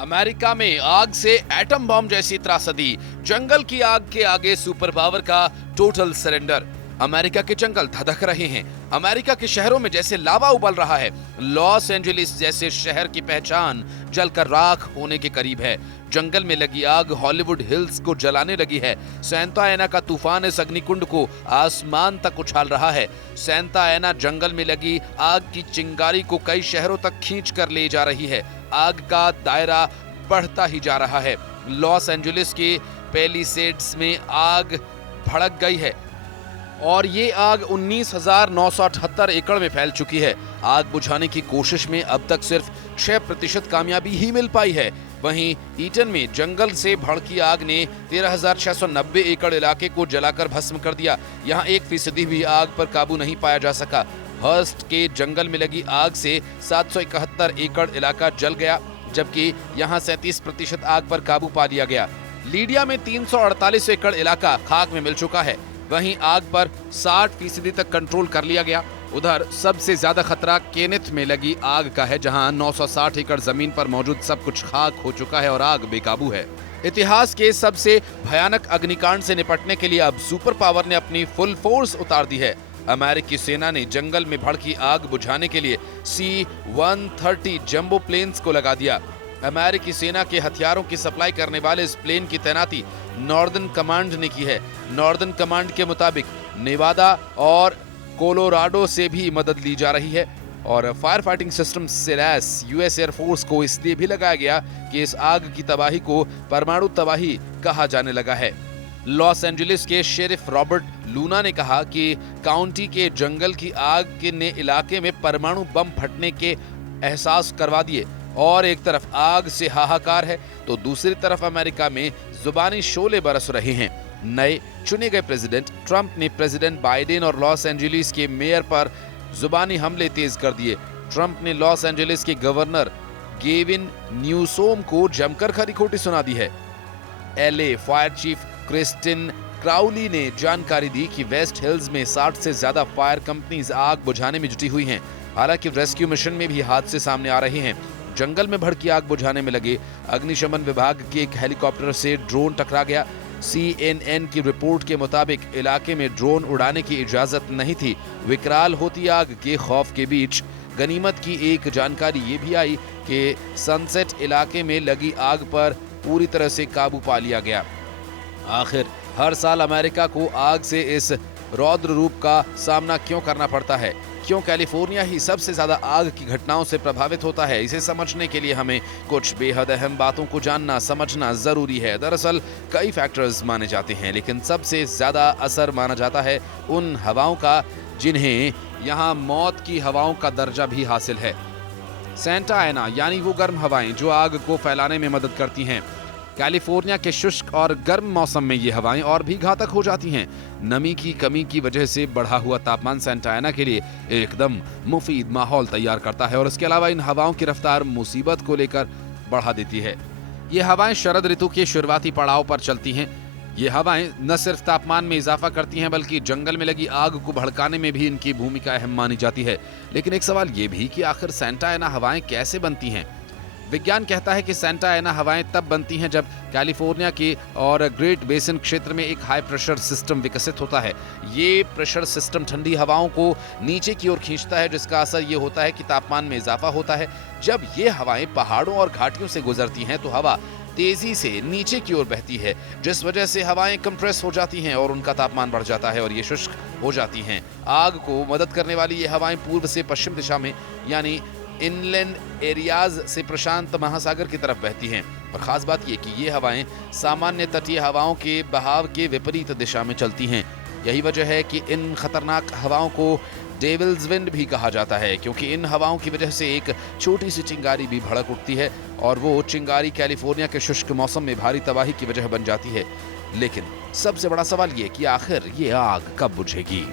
America में आग से एटम बॉम्ब जैसी त्रासदी, जंगल की आग के आगे सुपर पावर का टोटल सरेंडर। अमेरिका के जंगल धधक रहे हैं। अमेरिका के शहरों में जैसे लावा उबल रहा है। लॉस एंजलिस जैसे शहर की पहचान जलकर राख होने के करीब है। जंगल में लगी आग हॉलीवुड हिल्स को जलाने लगी है। सैंता एना का तूफान इस अग्निकुंड को आसमान तक उछाल रहा है। सैंता एना जंगल में लगी आग की चिंगारी को कई शहरों तक खींच कर ले जा रही है। आग का दायरा बढ़ता ही जा रहा है। लॉस एंजलिस के पैलिसेड्स में आग भड़क गई है और ये आग 19,978 एकड़ में फैल चुकी है। आग बुझाने की कोशिश में अब तक सिर्फ 6% कामयाबी ही मिल पाई है। वहीं ईटन में जंगल से भड़की आग ने 13,690 एकड़ इलाके को जलाकर भस्म कर दिया। यहाँ 1% भी आग पर काबू नहीं पाया जा सका। हर्स्ट के जंगल में लगी आग से 771 एकड़ इलाका जल गया, जबकि यहाँ 37% आग पर काबू पा लिया गया। लीडिया में 348 एकड़ इलाका खाक में मिल चुका है। वहीं आग पर 60% तक कंट्रोल कर लिया गया। उधर सबसे ज्यादा खतरा केनेथ में लगी आग का है, जहां 960 एकड़ जमीन पर मौजूद सब कुछ खाक हो चुका है और आग बेकाबू है। इतिहास के सबसे भयानक अग्निकांड से निपटने के लिए अब सुपर पावर ने अपनी फुल फोर्स उतार दी है। अमेरिकी सेना ने जंगल में भड़की आग बुझाने के लिए C-130 जंबो प्लेन्स को लगा दिया। अमेरिकी सेना के हथियारों की सप्लाई करने वाले इस प्लेन की तैनाती नॉर्दर्न कमांड ने की है। नॉर्दर्न कमांड के मुताबिक नेवादा और कोलोराडो से भी मदद ली जा रही है और फायर फाइटिंग सिस्टम से लैस यूएस एयरफोर्स को इसलिए भी लगाया गया कि इस आग की तबाही को परमाणु तबाही कहा जाने लगा है। लॉस एंजलिस के शेरिफ रॉबर्ट लूना ने कहा कि काउंटी के जंगल की आग के ने इलाके में परमाणु बम फटने के एहसास करवा दिए और एक तरफ आग से हाहाकार है तो दूसरी तरफ अमेरिका में जुबानी शोले बरस रहे हैं। नए चुने गए प्रेसिडेंट ट्रंप ने प्रेसिडेंट बाइडेन और लॉस एंजलिस के मेयर पर जुबानी हमले तेज कर दिए। ट्रंप ने लॉस एंजलिस के गवर्नर गेविन न्यूसोम को जमकर खरी खोटी सुना दी है। LA fire chief Kristin Crowley ने जानकारी दी कि वेस्ट हिल्स में 60 से ज्यादा फायर कंपनीज आग बुझाने में जुटी हुई हैं। हालांकि रेस्क्यू मिशन में भी हादसे सामने आ रहे हैं। जंगल में भड़की आग बुझाने में लगे अग्निशमन विभाग के एक हेलीकॉप्टर से ड्रोन टकरा गया। CNN की रिपोर्ट के मुताबिक इलाके में ड्रोन उड़ाने की इजाजत नहीं थी। विकराल होती आग के खौफ के बीच गनीमत की एक जानकारी ये भी आई कि सनसेट इलाके में लगी आग पर पूरी तरह से काबू पा लिया गया। आखिर हर साल अमेरिका को आग से इस रौद्र रूप का सामना क्यों करना पड़ता है? क्यों कैलिफोर्निया ही सबसे ज्यादा आग की घटनाओं से प्रभावित होता है? इसे समझने के लिए हमें कुछ बेहद अहम बातों को जानना समझना जरूरी है। दरअसल कई फैक्टर्स माने जाते हैं, लेकिन सबसे ज्यादा असर माना जाता है उन हवाओं का जिन्हें यहाँ मौत की हवाओं का दर्जा भी हासिल है। सैंटा एना यानी वो गर्म हवाएं जो आग को फैलाने में मदद करती हैं। कैलिफोर्निया के शुष्क और गर्म मौसम में ये हवाएं और भी घातक हो जाती हैं। नमी की कमी की वजह से बढ़ा हुआ तापमान सैंटा एना के लिए एकदम मुफीद माहौल तैयार करता है और इसके अलावा इन हवाओं की रफ्तार मुसीबत को लेकर बढ़ा देती है। ये हवाएं शरद ऋतु के शुरुआती पड़ाव पर चलती हैं। ये हवाएं न सिर्फ तापमान में इजाफा करती हैं बल्कि जंगल में लगी आग को भड़काने में भी इनकी भूमिका अहम मानी जाती है। लेकिन एक सवाल ये भी कि आखिर सैंटा एना हवाएं कैसे बनती हैं? विज्ञान कहता है कि सैंटा एना हवाएं तब बनती हैं जब कैलिफोर्निया के और ग्रेट बेसिन क्षेत्र में एक हाई प्रेशर सिस्टम विकसित होता है। ये प्रेशर सिस्टम ठंडी हवाओं को नीचे की ओर खींचता है, जिसका असर ये होता है कि तापमान में इजाफा होता है। जब ये हवाएं पहाड़ों और घाटियों से गुजरती हैं तो हवा तेजी से नीचे की ओर बहती है, जिस वजह से हवाएं कंप्रेस हो जाती हैं और उनका तापमान बढ़ जाता है और ये शुष्क हो जाती हैं। आग को मदद करने वाली ये हवाएं पूर्व से पश्चिम दिशा में यानी इनलैंड एरियाज से प्रशांत महासागर की तरफ बहती हैं। और खास बात यह कि ये हवाएं सामान्य तटीय हवाओं के बहाव के विपरीत दिशा में चलती हैं। यही वजह है कि इन खतरनाक हवाओं को डेविल्स विंड भी कहा जाता है, क्योंकि इन हवाओं की वजह से एक छोटी सी चिंगारी भी भड़क उठती है और वो चिंगारी कैलिफोर्निया के शुष्क मौसम में भारी तबाही की वजह बन जाती है। लेकिन सबसे बड़ा सवाल ये कि आखिर ये आग कब बुझेगी?